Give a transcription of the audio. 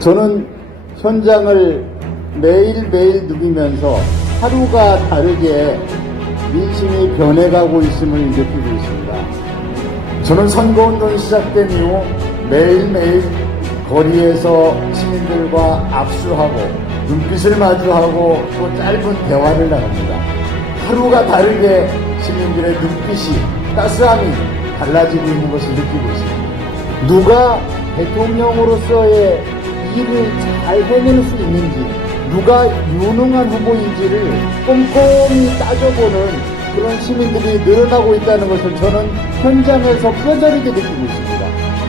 저는 현장을 매일매일 누비면서 하루가 다르게 민심이 변해가고 있음을 느끼고 있습니다. 저는 선거운동이 시작된 이후 매일매일 거리에서 시민들과 악수하고 눈빛을 마주하고 또 짧은 대화를 나눕니다. 하루가 다르게 시민들의 눈빛이 따스함이 달라지고 있는 것을 느끼고 있습니다. 누가 대통령으로서의 일을 잘 해낼 수 있는지, 누가 유능한 후보인지를 꼼꼼히 따져보는 그런 시민들이 늘어나고 있다는 것을 저는 현장에서 뼈저리게 느끼고 있습니다.